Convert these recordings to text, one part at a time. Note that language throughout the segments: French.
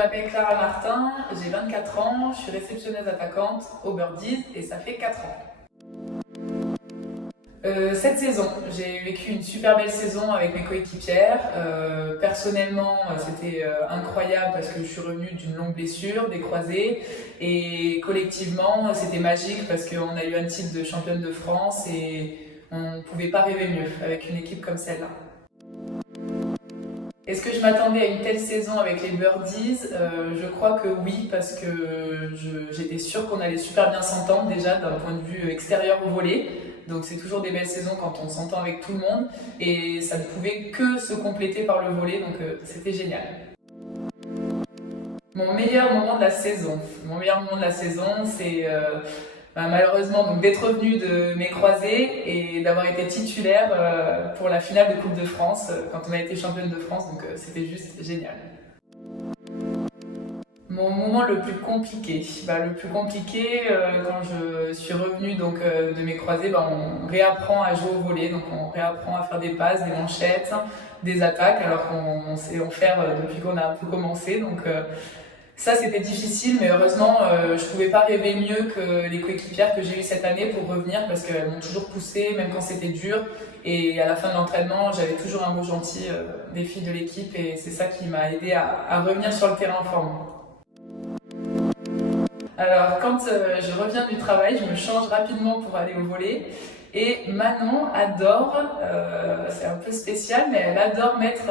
m'appelle Clara Martin, j'ai 24 ans, je suis réceptionneuse attaquante au Birdies et ça fait 4 ans. Cette saison, j'ai vécu une super belle saison avec mes coéquipières. Personnellement, c'était incroyable parce que je suis revenue d'une longue blessure, des croisés. Et collectivement, c'était magique parce qu'on a eu un titre de championne de France et on ne pouvait pas rêver mieux avec une équipe comme celle-là. Est-ce que je m'attendais à une telle saison avec les Birdies? Je crois que oui, parce que j'étais sûre qu'on allait super bien s'entendre déjà d'un point de vue extérieur au volley. Donc c'est toujours des belles saisons quand on s'entend avec tout le monde et ça ne pouvait que se compléter par le volley, donc c'était génial. Mon meilleur moment de la saison, c'est malheureusement donc d'être revenue de mes croisés et d'avoir été titulaire pour la finale de Coupe de France quand on a été championne de France, donc c'était juste génial. Mon moment le plus compliqué, quand je suis revenue de mes croisés, on réapprend à jouer au volley, donc on réapprend à faire des passes, des manchettes, des attaques, alors qu'on sait en faire depuis qu'on a un peu commencé. Donc ça c'était difficile, mais heureusement je pouvais pas rêver mieux que les coéquipières que j'ai eues cette année pour revenir parce qu'elles m'ont toujours poussée, même quand c'était dur. Et à la fin de l'entraînement, j'avais toujours un mot gentil des filles de l'équipe et c'est ça qui m'a aidé à revenir sur le terrain en forme. Alors, quand je reviens du travail, je me change rapidement pour aller au volley. Et Manon adore, c'est un peu spécial, mais elle adore mettre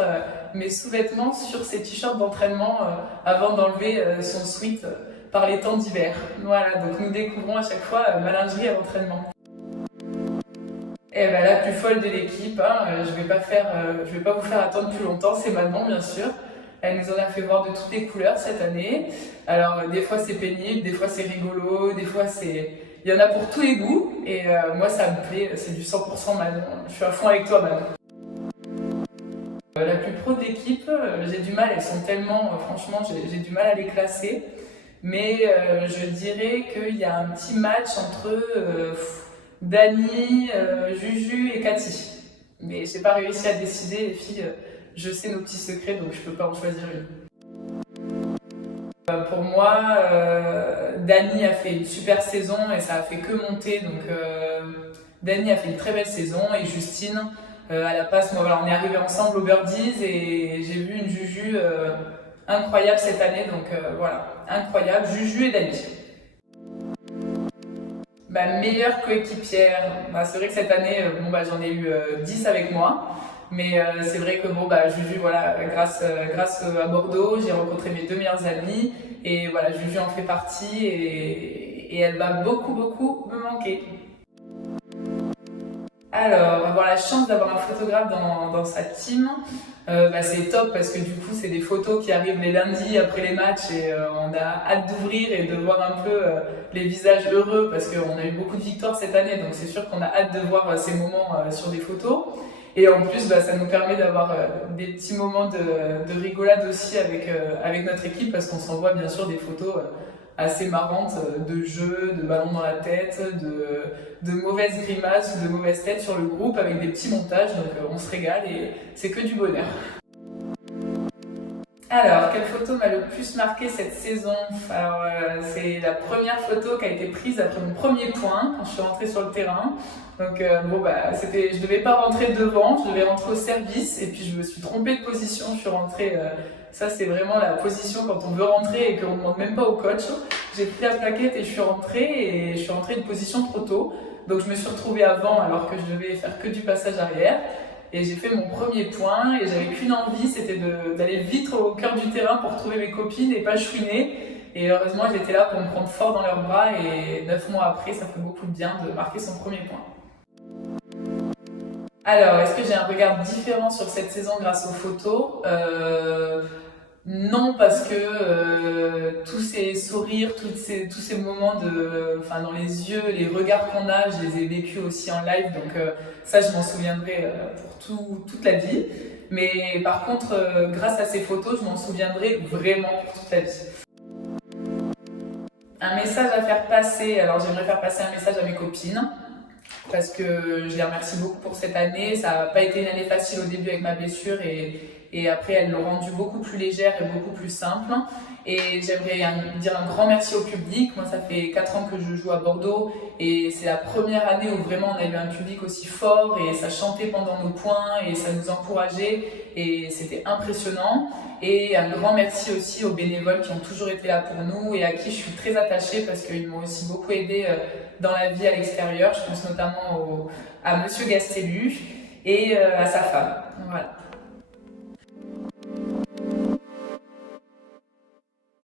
mes sous-vêtements sur ses t-shirts d'entraînement avant d'enlever son sweat par les temps d'hiver. Voilà, donc nous découvrons à chaque fois ma lingerie à l'entraînement. Et la plus folle de l'équipe, je vais pas vous faire attendre plus longtemps, c'est Manon bien sûr. Elle nous en a fait voir de toutes les couleurs cette année. Alors des fois c'est pénible, des fois c'est rigolo, des fois il y en a pour tous les goûts. Et moi ça me plaît, c'est du 100% Manon. Je suis à fond avec toi Manon. La plus pro de l'équipe, j'ai du mal, elles sont tellement, franchement j'ai du mal à les classer. Mais je dirais qu'il y a un petit match entre Dani, Juju et Cathy. Mais j'ai pas réussi à décider, les filles. Je sais nos petits secrets, donc je peux pas en choisir une. Pour moi, Dani a fait une super saison et ça a fait que monter. Donc Dani a fait une très belle saison et Justine, à la passe, on est arrivés ensemble au Birdies et j'ai vu une Juju incroyable cette année. Donc voilà, incroyable, Juju et Dani. Ma meilleure coéquipière, c'est vrai que cette année, j'en ai eu 10 avec moi. Mais c'est vrai que Juju, voilà, grâce à Bordeaux, j'ai rencontré mes 2 meilleures amies et voilà, Juju en fait partie et elle va beaucoup me manquer. Alors, avoir la chance d'avoir un photographe dans sa team, c'est top parce que du coup, c'est des photos qui arrivent les lundis après les matchs et on a hâte d'ouvrir et de voir un peu les visages heureux parce qu'on a eu beaucoup de victoires cette année, donc c'est sûr qu'on a hâte de voir ces moments sur des photos. Et en plus, ça nous permet d'avoir des petits moments de rigolade aussi avec notre équipe parce qu'on s'envoie bien sûr des photos assez marrantes de jeux, de ballons dans la tête, de mauvaises grimaces ou de mauvaises têtes sur le groupe avec des petits montages. Donc on se régale et c'est que du bonheur. Alors, quelle photo m'a le plus marqué cette saison? Alors, c'est la première photo qui a été prise après mon premier point quand je suis rentrée sur le terrain. Donc, je devais pas rentrer devant, je devais rentrer au service et puis je me suis trompée de position. Je suis rentrée, ça c'est vraiment la position quand on veut rentrer et qu'on ne demande même pas au coach. J'ai pris la plaquette et je suis rentrée une position trop tôt. Donc, je me suis retrouvée avant alors que je devais faire que du passage arrière. Et j'ai fait mon premier point et j'avais qu'une envie, c'était d'aller vite au cœur du terrain pour trouver mes copines et pas chouiner. Et heureusement, j'étais là pour me prendre fort dans leurs bras et 9 mois après, ça fait beaucoup de bien de marquer son premier point. Alors, est-ce que j'ai un regard différent sur cette saison grâce aux photos? Non, parce que tous ces sourires, tous ces moments dans les yeux, les regards qu'on a, je les ai vécus aussi en live, donc ça je m'en souviendrai pour toute la vie. Mais par contre, grâce à ces photos, je m'en souviendrai vraiment pour toute la vie. Un message à faire passer, alors j'aimerais faire passer un message à mes copines. parce que je les remercie beaucoup pour cette année. Ça n'a pas été une année facile au début avec ma blessure et après elles l'ont rendue beaucoup plus légère et beaucoup plus simple. Et j'aimerais dire un grand merci au public. Moi, ça fait 4 ans que je joue à Bordeaux et c'est la première année où vraiment on a eu un public aussi fort et ça chantait pendant nos points et ça nous encourageait et c'était impressionnant. Et un grand merci aussi aux bénévoles qui ont toujours été là pour nous et à qui je suis très attachée parce qu'ils m'ont aussi beaucoup aidée dans la vie à l'extérieur. Je pense notamment à Monsieur Gastelu et à sa femme. Voilà.